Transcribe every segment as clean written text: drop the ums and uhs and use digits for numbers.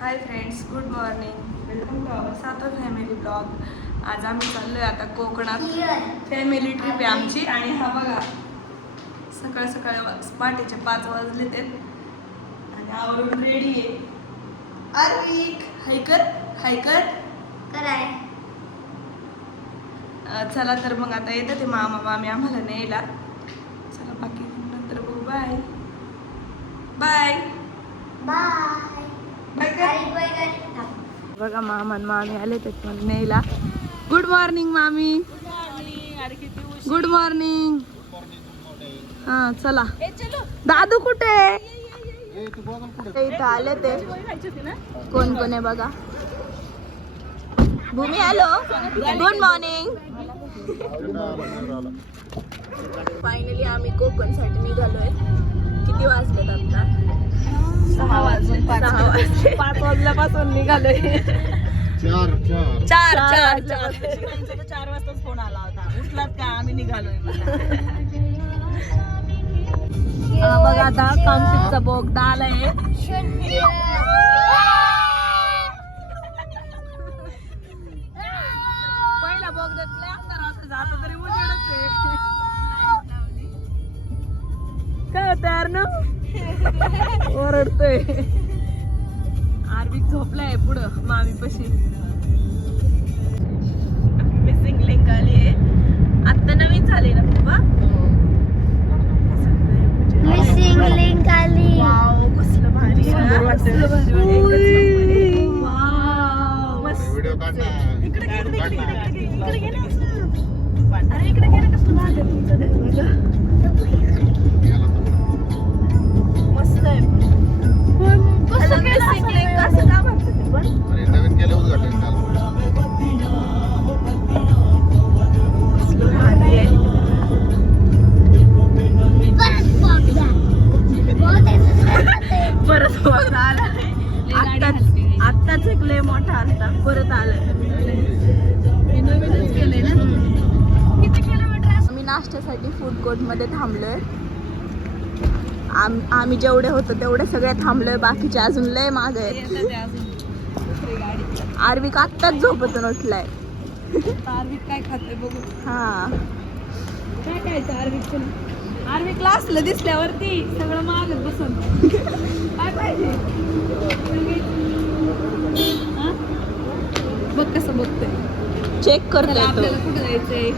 High friends, good morning. Welcome to our सातो family blog. आज आम्ही चाललोय आता कोकणात. फॅमिली ट्रिप आहे आमची. आणि हा बघा, सकाळ सकाळ पहाटेचे 5 वाजले ते आणि आवरून रेडी आहे. आर्विक हायकर हायकर कराय. चला तर मग आता येतं ते मामा मामी आम्हाला न्यायला. चला बाकी नंतर बघू. Bye bye bye. बघा मामा मामी आले ते पण न्यायला. गुड मॉर्निंग मामी. Good morning. हा चला. दादू कुठे? इथं आले ते. कोण कोण आहे बघा. भूमी हॅलो, गुड मॉर्निंग. फायनली आम्ही कोकणसाठी निघालोय. किती वाजलेत आता? 6 वाजले. 5 वाजल्यापासून निघालोय. 4 वाजताच फोन आला होता. उठलात का? आम्ही निघालोय. बघा आता कामशीचा बोगदा आलाय. पहिला बोगद्यातल्या अंधार असं जात तरी उजेडच आहे. काय तयार ना ओरडतोय. आर्विक झोपलाय पुढं मामी पशी. मिसिंग लिंक आली आहे. आता नवीन झाले ना पप्पा. मिसिंग लिंक आली. वाव कसलं भारी आहे. कसलं भारी वाटतंय. वाव मस्त. इकडे घे ना. अरे इकडे घे ना. कसलं भारी आहे तुमचं दरवाजा. मस्त आहे. कसं मिसिंग लिंक असं का म्हणतात ते पण? नवीन केलं उद्घाटन झालं. कसलं भारी आहे. परत बोगदा आला. आत्ताच एक लय मोठा आलता परत आलाय. नवीनच केलंय ना. किती किलोमीटर? आम्ही नाश्त्यासाठी फूड कोर्ट मध्ये थांबलोय. आम्ही जेवढे होतो तेवढे सगळे थांबलोय. बाकीचे अजून लय मागे आहेत. आर्विक आत्ताच झोपेतून उठलाय. आर्विक काय खाते बघू. हा काय खायचं आर्विक? आर्विकला असलं दिसल्यावरती सगळं मागत बसून काय पाहिजे. बघ कसं बघतोय. चेक करतोय. आपल्याला कुठं जायचंय?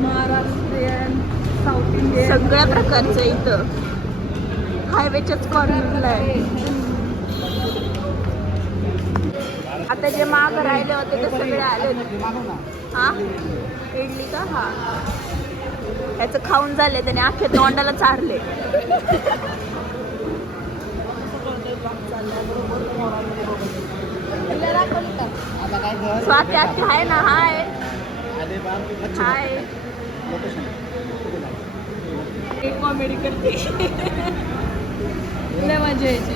महाराष्ट्रीयन, साऊथ इंडियन सगळ्या प्रकारचं इथं हायवेच्याच कॉर्नरला आहे. आता जे माग राहिले होते ते सगळे आले. हा इडली का? हा ह्याचं खाऊन झाले. त्याने अख्खे तोंडाला चारले. स्वाती आत्या आहे ना. हाय हाय. एक कॉमेडी करते. लय मजा यायची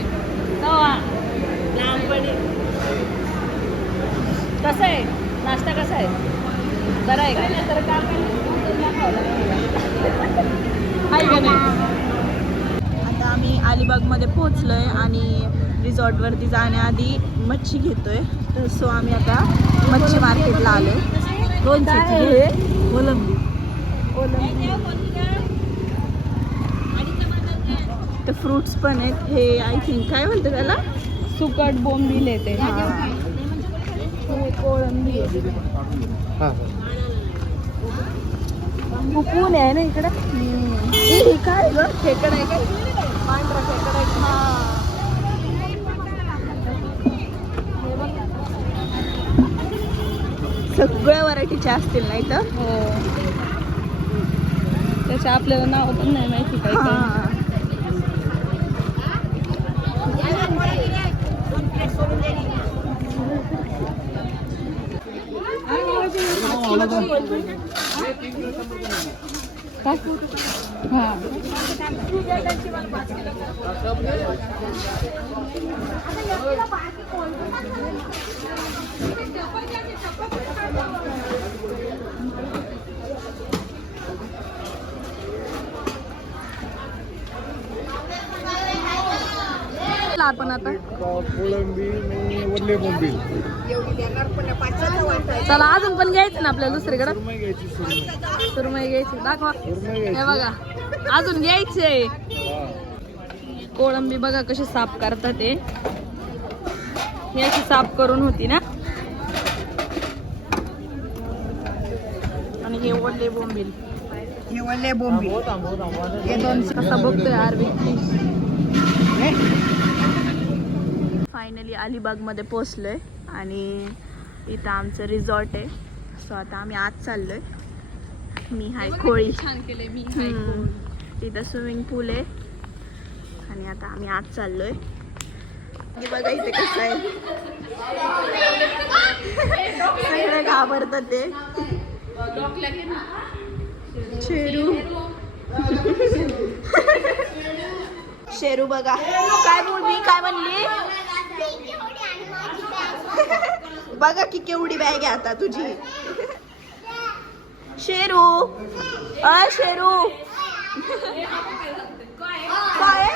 तवा लहानपणी. कसं आहे नाश्ता? कसा आहे? बरं आहे का? तर आता आम्ही अलिबागमध्ये पोहोचलोय आणि रिसॉर्टवरती जाण्याआधी मच्छी घेतोय. तर सो आम्ही आता मच्छी मार्केटला आलोय. कोलंबी. तर फ्रुट्स पण आहेत. हे आय थिंक काय म्हणतात त्याला? सुकट बोंबील येते. कोळंबी उकून आहे ना इकडं. काय ग? खेकड आहे काय? पांढरा खेकड आहे. सगळ्या व्हरायटीचे असतील ना इथं. हो त्याचे आपल्याला नाव पण नाही माहिती काय. आपण आता? कोळंबी आणि वडले बोंबील. चला अजून पण घ्यायचं ना आपल्याला दुसरीकडे. सुरमई घ्यायची, सुरमई. सुरमई घ्यायची, दाखवा. सुरमई हे घ्यायची. बघा अजून घ्यायचे. हा. कोळंबी बघा कशी साफ करतात ते. ही अशी साफ करून होती ना. आणि हे वडले बोंबील. हे दोन कसा बघतोय आरवी. फायनली अलिबाग मध्ये पोहोचलोय आणि इथं आमचं रिसॉर्ट आहे. सो आता आम्ही आत चाललोय. मी हाय खोळी. छान केलंय मी. इथं स्विमिंग पूल आहे आणि आता आम्ही आत चाललोय. बघा इथे कसं आहे. सगळे घाबरतात ते. शेरू शेरू बघा काय बोलली, काय म्हणली. बघा की केवढी बॅग आहे आता तुझी. शेरू शेरू काय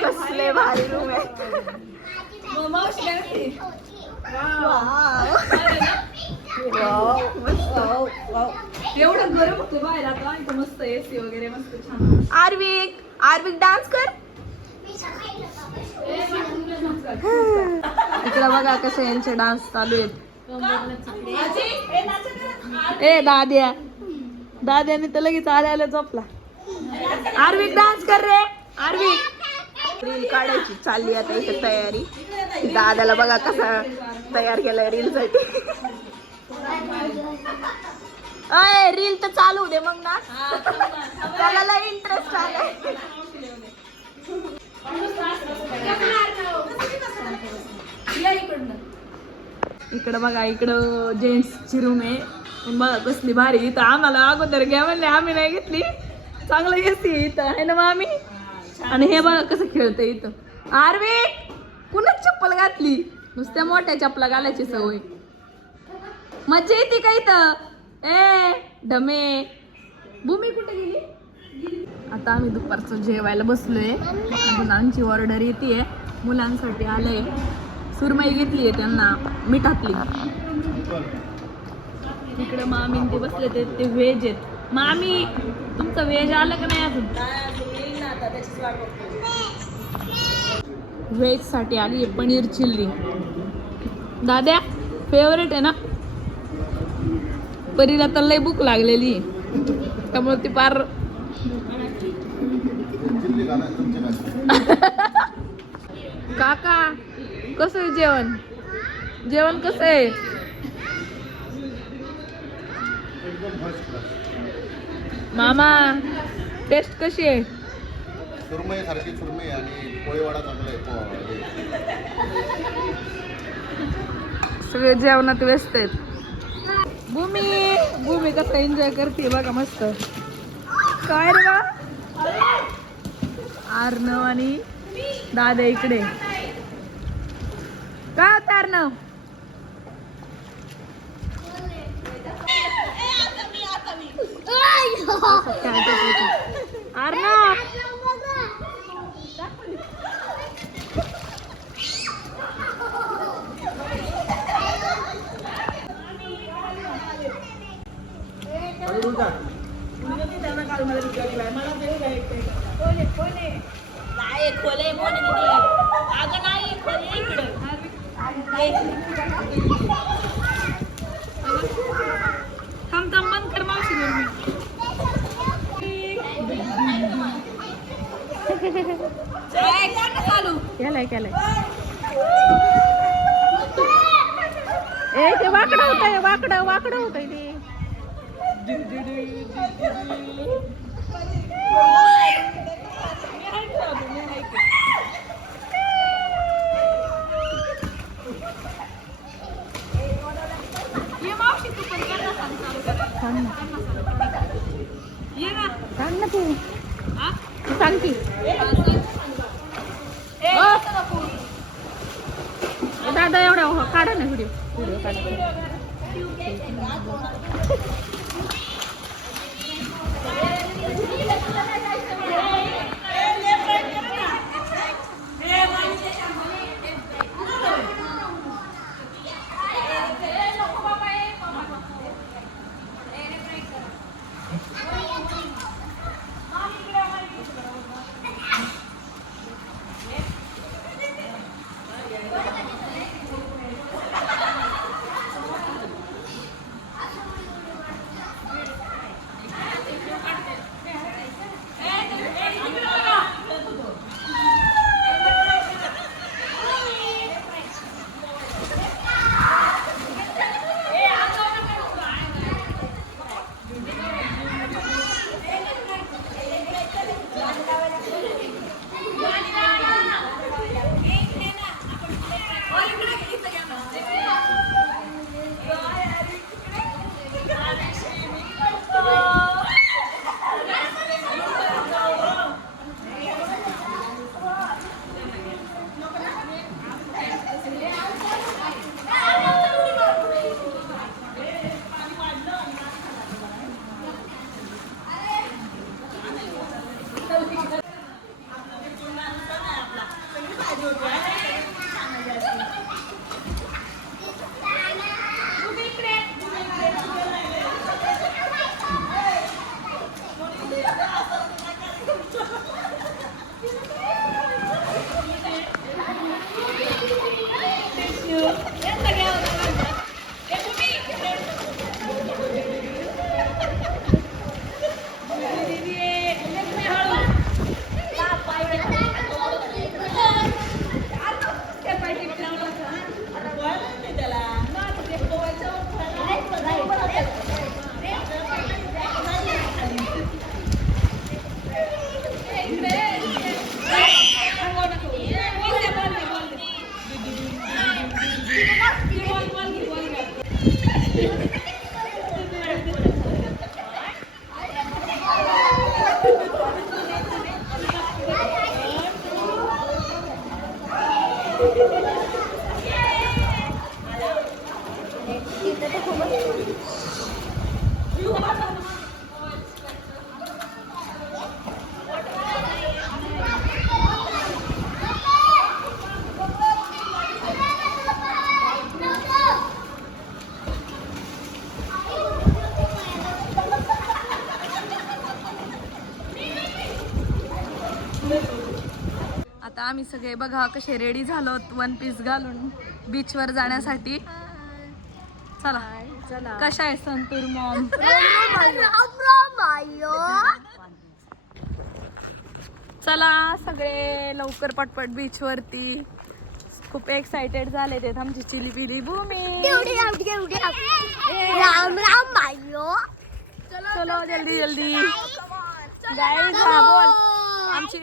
कसले भारी रूम आहे. एवढं गरम होतं बाहेर आता. इथं मस्त एसी वगैरे मस्त छान. आर्विक आर्विक डान्स कर. इकडे बघा कसं यांचे डान्स चालू आहेत. ए दाद्या दाद्याने तर लगेच आल्या झोपला. आर्विक डान्स कर रे. आर्विक रील काढायची चालली आता इथे तयारी. दादाला बघा कसा तयार केलाय रील साठी. अय रील तर चालू दे मग ना. त्याला इंटरेस्ट आलाय. इकडं बघा इकडं जेंट्सची रूम आहे. बघा कसली भारी. इथं आम्हाला अगोदर घ्या म्हणले, आम्ही नाही घेतली. चांगलं घेतली इथं आहे ना मामी. आणि हे बघा कसं खेळतंय इथं. आरवी कुणाच चप्पल घातली. नुसत्या मोठ्या चप्पला घालायची सवय. मज्जा येते का इथं. ए ढमे भूमी कुठे गेली. आता आम्ही दुपारचं जेवायला बसलोय. मुलांची ऑर्डर येते. मुलांसाठी आलंय. सुरमई घेतली आहे त्यांना मिठातली. इकडं मामी ते बसले ते व्हेज आहेत. मामी तुमचं व्हेज आलं का नाही अजून. व्हेज साठी आली आहे पनीर चिल्ली. दाद्या फेवरेट आहे ना. परीला तर लय भूक लागलेली त्यामुळे ती पार. काका कसं आहे जेवण. जेवण कसं आहे. मामा टेस्ट कशी आहे. सुरमई सारखी सुरमई आणि पोळीवाडा चांगला आहे. सगळे जेवणात व्यस्त आहेत. भूमी भूमी कसं एन्जॉय करते बघा मस्त. काय रे बा. अर्णव आणि दादा इकडे. काय होतं अर्णव. अर्णव थांब थांब बंद कर मावशी. केलाय केलाय. ए ते वाकडं होतंय. वाकडं वाकडं होतंय ते. सांग ना तू. सांग की. दादा एवढा काढा ना व्हिडिओ. व्हिडिओ काढा. आता आम्ही सगळे बघा कसे रेडी झालो वन पीस घालून बीचवर जाण्यासाठी. चला चला. कशा आहे संतूर मॉम? चला सगळे लवकर पटपट बीच वरती. खूप एक्साइटेड झाले ते आमची चिली पिली भूमी. राम राम भाइयों. चलो जल्दी जल्दी गाइस. हा बोल. आमची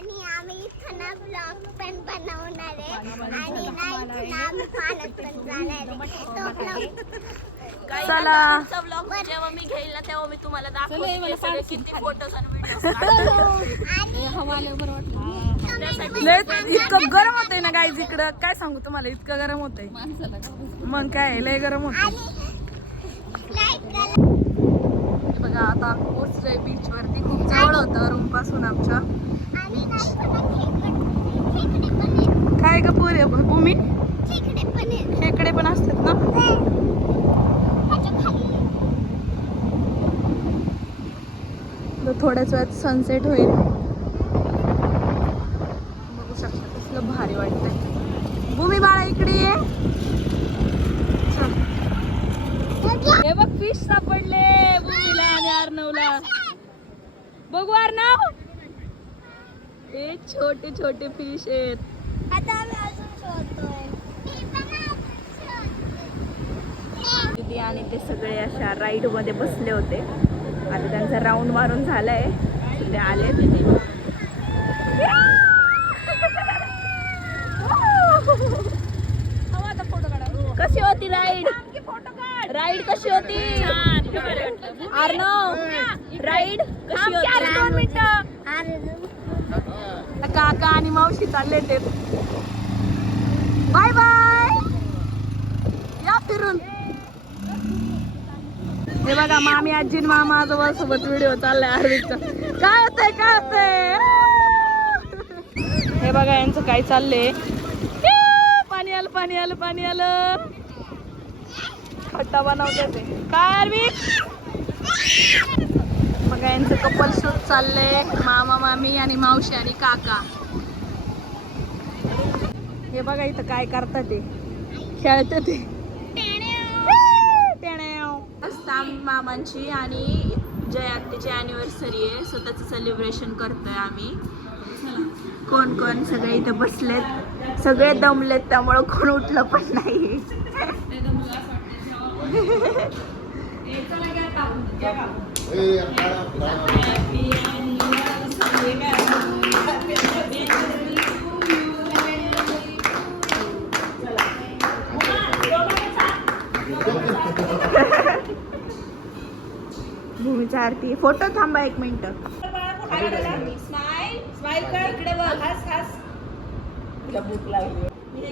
आणि आम्ही इथं ब्लॉग पण बनवणार आहे आणि नाही आम्ही पाण्यात पण जाणार आहे. चला ब्लॉग जेव्हा मी घेईल ना तेव्हा मी तुम्हाला दाखवते सगळे किती फोटोज आणि व्हिडिओज. इतकं गरम होतंय ना गाईज इकडं. काय सांगू तुम्हाला, इतकं गरम होतंय. मग काय लय गरम होतंय. बघा आता आम्ही पोहोचलोय बीच वरती. खूप जवळ होतं रूम पासून आमच्या बीच. काय का पोरे भूमी खेकडे पण असतात ना. थोड्याच वेळात सनसेट होईल. बघू शकता कसलं भारी वाटतंय. भूमी बाळा इकडे ये. हे बघ फिश सापडले भूमीला आणि अर्णवला. बघू अर्णव, हे छोटे छोटे फिश आहेत. आता आम्ही अजून शोधतोय. दीदी आणि ते सगळे अशा राईड मध्ये बसले होते. आता त्यांचा राऊंड मारून झालाय. ते आले तिथे. कशी होती राईड? राईड कशी होती अर्णव? राईड कशी होती? 2 मिनिटं. काका आणि मावशी चालले ते. Bye bye. या फिरून. हे बघा मामी आजी आणि मामा आजोबा सोबत व्हिडिओ चाललाय आरवीचा. काय होतंय काय होतंय? हे बघा यांचं काय चाललंय. पाणी आलं पाणी आलं पाणी आलं. खट्टा बनवते ते काय आरवी. बघा यांचं कपल शूट चाललंय. मामा मामी आणि मावशी आणि काका. हे बघा इथं काय करतात ते खेळत ते. मामांची आणि जय आत्याची अॅनिव्हर्सरी आहे. स्वतःच सेलिब्रेशन करतोय आम्ही. कोण कोण सगळे इथे बसलेत. सगळे दमलेत त्यामुळं कोण उठलं पण नाही. भूमीचा आरती. फोटो थांबा 1 मिनिट.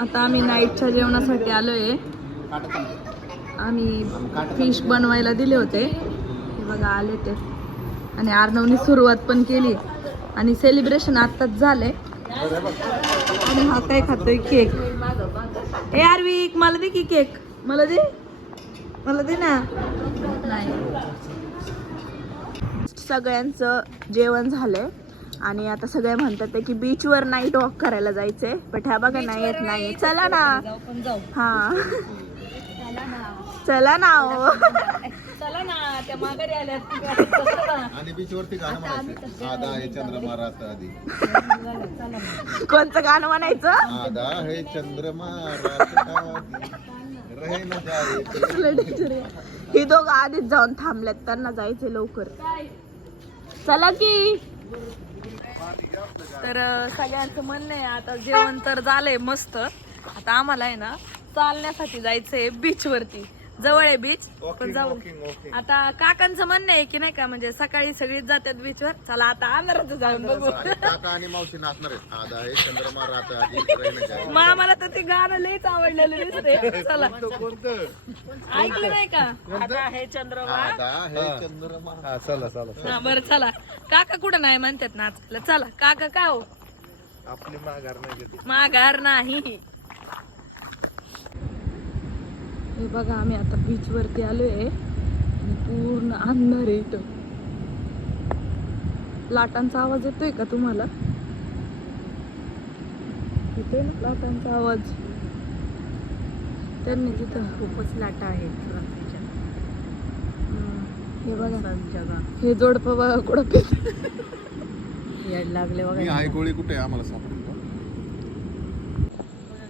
आता आम्ही नाईटच्या जेवणासाठी आलोय. आम्ही फिश बनवायला दिले होते. हे बघा आले ते. आणि अर्णवनी सुरुवात पण केली. आणि सेलिब्रेशन आत्ताच झालंय. आणि हा काय खातोय केक. ए आरविक मला दे की केक. मला दे मला दे ना. नाही सगळ्यांचं जेवण झालंय. आणि आता सगळे म्हणतात की बीचवर नाईट वॉक करायला जायचंय. पण ह्या बघा नाही येत नाही. चला ना. हा चला ना हो. चला ना. त्या माघारी आल्या. आणि बीच वरती गाणं म्हणायचं. आधा हे चंद्रमा रात आधी. कोणतं गाणं म्हणायचं. आधा हे चंद्रमा रात आधी. रहे न जाए. ही दोघं आधीच जाऊन थांबल्यात. त्यांना जायचंय लवकर. चला की. तर सगळ्यांचं म्हणणं आहे आता जेवण तर झालंय मस्त. आता आम्हाला आहे ना चालण्यासाठी जायचंय बीच वरती. जवळ आहे बीच पण जाऊ. आता काकांचं म्हणणं आहे की नाही का म्हणजे सकाळी सगळीच जातात बीचवर. चला आता आम्हाला जाऊन बघू. काका आणि मावशी नाचणार आहेत. आधा हे चंद्रमा रात आधी रहे न जाए. मग आम्हाला तर ते गाणं लईच आवडलेलं दिसते. चला ऐकलं नाही का. आता हे चंद्रमा. आधा हे चंद्रमा. चला चला. हा बरं चला. काका कुठं नाही म्हणतात नाचायला. चला काका का हो. आपली माघार नाही घेतली. माघार नाही. हे बघा आम्ही आता बीच वरती आलोय. आणि पूर्ण अंधार आहे इथं. लाटांचा आवाज येतोय का तुम्हाला. येतोय ना लाटांचा आवाज. त्यांनी तिथं खूपच लाटा आहेत रात्रीच्या. हे बघा हे जोडपं बघा कुठं याड लागले बघा. हाय गोळी कुठे आहे आम्हाला सांग.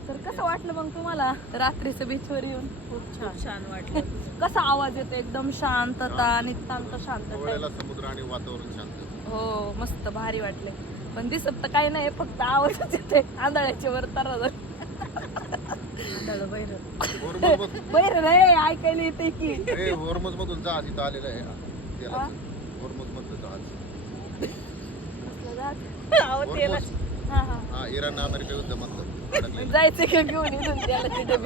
तर कसं वाटलं मग तुम्हाला रात्रीचं बीचवर येऊन. खूप छान वाटलं. कसा आवाज येतो एकदम शांतता. नितांत शांतता. डोळ्याला समुद्र आणि वातावरण शांत. हो मस्त भारी वाटले. पण दिसत तर काही नाही फक्त आवाजच येते. आंधळ्याच्या वर तर बैर रे ऐकायला येते की. होर्मुझ मधून जहाज इथं आलेलं आहे. होर्मुझ मधलं जहाज. हा इराण अमेरिका युद्ध मधलं जायचं का घेऊन इथून त्याला तिथे